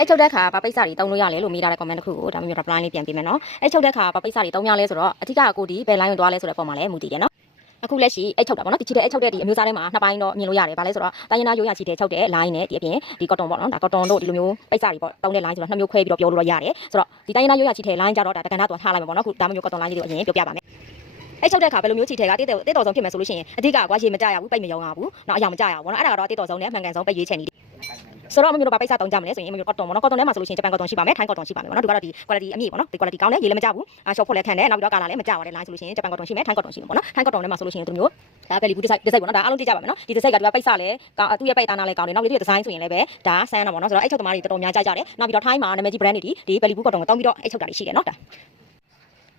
အဲ့ချုပ်တဲ့ခါဗပိတ်စာတွေတုံးလို့ရလဲလို့မိထားတဲ့ comment တစ်ခုကိုဒါမျိုး reply လေးပြန်ပေးမယ်နော်အဲ့ချုပ်တဲ့ခါဗပိတ်စာတွေတုံးရလဲဆိုတော့အထက်ကကိုဒီဘယ် line ကိုသွားလဲဆိုတဲ့ပုံမှာလဲမူတည်တယ်နော်အခုလက်ရှိအဲ့ချုပ်တာပေါ့နော်ဒီချီတဲ့အချုပ်တဲ့ဒီအမျိုးသားတွေမှာနှစ်ပိုင်းတော့မြင်လို့ရတယ်ဗာလဲဆိုတော့တိုင်းရင်းသားရိုးရာချီတဲ့ချုပ်တဲ့ line နဲ့ဒီအပြင်ဒီ cotton ပေါ့နော်ဒါ cotton တို့ဒီလိုမျိုးပိတ်စာတွေပေါ့တုံးတဲ့ line ဆိုတော့နှစ်မျိုးခွဲပြီးတော့ပြောလို့ရတယ်ဆိုတော့ဒီတိုင်းရင်းသားရိုးရာချီတဲ့ line ကြတော့ဒါတက္ကနာသွားထားလိုက်မယ်ပေါ့နော်အခုဒါမျိုး cotton line လေးတွေကိုအရင်ပြောပြပါမယ်အဲ့ချုပ်တဲ့ခါဘယ်လိုမျိုးချီထဲကတိတော်ဆုံးဖြစ်မယ်ဆိုလို့ရှိရင်အဓိကကွာရေမကြရဘူးပိတ်မယုံရဘူးเนาะအရာမကြရဘူးเนาะအဲ့ဒါကတော့တိတော်ဆုံးနဲ့အမှန်ကန်ဆုံးပိတ်ရွေးချယ်နည်းဆိုတော့မမျိုးတော့ပိတ်စာတုံးကြမလဲဆိုရင်မမျိုး cotton ပေါ့နော် cotton ထဲမှာဆိုလို့ရှိရင်ဂျပန် cotton ရှိပါမယ်ထိုင်း cotton ရှိပါမယ်ပေါ့နော်ဒီကတော့ဒီ quality အမြင့်ပေါ့နော်ဒီ quality ကောင်းတယ်ရေလည်းမကြဘူးshort ဖို့လည်းခံတယ်နောက်ပြီးတော့ color လည်းမကြပါတဲ့ line ဆိုလို့ရှိရင်ဂျပန် cotton ရှိမယ်ထိုင်း cotton ရှိမှာပေါ့နော်ထိုင်း cotton ထဲမှာဆိုလို့ရှိရင်ဒီမျိုးဒါ belly boot design ပေါ့နော်ဒါအားလုံးသိကြပါမယ်နော်ဒီ design ကဒီကပိတ်စာလည်းသူ့ရဲ့ပိတ်သားနာလည်းကောင်းတယ်နောက်ပြီးသူ့ရဲ့ design ဆိုရင်လည်းပဲဒါဆန်းတာပေါ့နော်ဆိုတော့အဲ့ချုပ်သမားတွေတော်တော်များကြကြတယ်နောက်ပြီးတော့ထိုင်းမှာနာမည်ကြီး brand တွေဒီ belly boot cotton ကိုတောင်းပြီးတော့အဲ့ချုပ်တာတွေရှိတယ်နော်ဒါ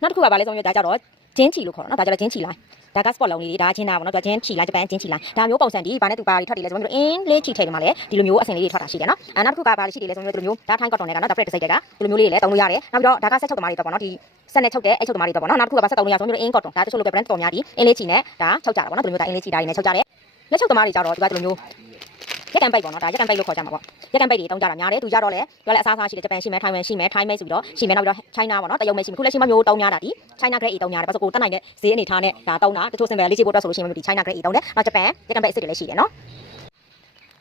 နောက်တစ်ခုကဗာလဲဆိုမျိုးဒါကြတော့ဂျင်းချီလို့ခေါ်တော့နော်ဒါကြတော့ဂျင်းချီ line ဒါက spot လုံးလေးဒါချင်းတာပေါ့နော်ဒါချင်းချီ line ဂျပန်ချင်းချီ line ဒါမျိုးပုံစံဒီဗာနဲ့သူပါတွေထွက်တယ်လဲဆိုမျိုးအင်းလေးချီထဲဒီမှာလဲဒီလိုမျိုးအစင်လေးတွေထွက်တာရှိတယ်နော်နောက်တစ်ခုကဗာလေးရှိတယ်လဲဆိုမျိုးဒီလိုမျိုးဒါထိုင်း cotton တွေကနော်ဒါ flat design တွေကဒီလိုမျိုးလေးတွေလဲတုံးလို့ရတယ်နောက်ပြီးတော့ဒါကဆက်ချုပ်သမားတွေတော့ပေါ့နော်ဒီဆက်နဲ့ချုပ်တဲ့အဲ့ချုပ်သမားတွေတော့ပေါ့နော်နောက်တစ်ခုကဗာဆက်တုံးလို့ရဆိုမျိုးအင်း cotton ဒါတချို့ local brand တော်များဒီအင်းလေးချီနဲ့ဒါချုပ်ကြတာပေါ့နော်ဒီလိုမျိုးဒါအင်းလေးချီဒါတွေနဲ့ချုပ်ကြတယ်လက်ချုပ်သမားတွေကြတော့ဒီကဒီလိုမျိုးရက်ကန်ပိတ်ပေါ့နော်ဒါရက်ကန်ပိတ်လို့ခေါ်ကြမှာပေါ့ရက်ကန်ပိတ်တွေတုံးကြတာများတယ်သူကြတော့လေပြောလဲအစားအစာရှိတယ်ဂျပန်ရှိမယ်ထိုင်းမယ်ရှိမယ်ထိုင်းမယ်ဆိုပြီးတော့ရှိမယ်နောက်ပြီးတော့ China ပေါ့နော်တရုတ်မယ်ရှိမယ်ခုလက်ရှိမှမျိုးတုံးများတာဒီ China grade A တုံးများတယ်ဘာလို့ကိုတက်နိုင်တဲ့ဈေးအနေထားနဲ့ဒါတုံးတာတချို့ symbol လေးချဖို့အတွက်ဆိုလို့ရှိရင်မျိုးဒီ China grade A တုံးတယ်နောက်ဂျပန်ရက်ကန်ပိတ်အစ်စ်တွေလည်းရှိတယ်နော်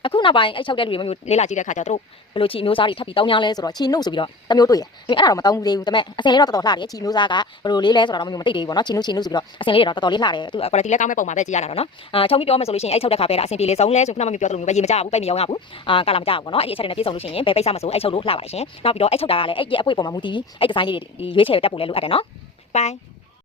အခုနောက်ပိုင်းအဲ့ချုပ်တဲ့လူတွေမျိုးလေးလာကြည့်တဲ့ခါကျတော့သူတို့ဘယ်လိုချီမျိုးစားတွေထပ်ပြီးတောင်းများလဲဆိုတော့ချီနှုတ်ဆိုပြီးတော့တမျိုးတွေ့ရအဲ့ဒါတော့မတောင်းဘူးသေးဘူးဒါပေမဲ့အစင်လေးတော့တော်တော်လှတယ်ချီမျိုးစားကဘယ်လိုလေးလဲဆိုတော့မျိုးမသိသေးဘူးပေါ့နော်ချီနှုတ်ဆိုပြီးတော့အစင်လေးတော့တော်တော်လေးလှတယ်သူ quality လည်းကောင်းမဲ့ပုံမှာပဲကြည့်ရတာတော့နော်ချုံပြီးပြောမယ်ဆိုလို့ရှိရင်အဲ့ချုပ်တဲ့ခါပဲဒါအစင်ပြေလေးဆုံးလဲဆိုခုနမှပြောသလိုမျိုးပဲရေမကြဘူးပိတ်မရောရဘူးကာလာမကြဘူးပေါ့နော်အဲ့ဒီအချက်တွေနဲ့ပြည့်စုံလို့ရှိရင်ဘယ်ပိတ်စားမဆိုအဲ့ချုပ်လို့လှပါတယ်ရှင်နောက်ပြီးတော့အဲ့ချုပ်တာကလည်းအဲ့ဒီအပွေပုံမှာမူတည်ပြီးအဲ့ဒီဇိုင်းလေးတွေရွေးချယ်တက်ဖို့လဲလိုအပ်တယ်နော် bye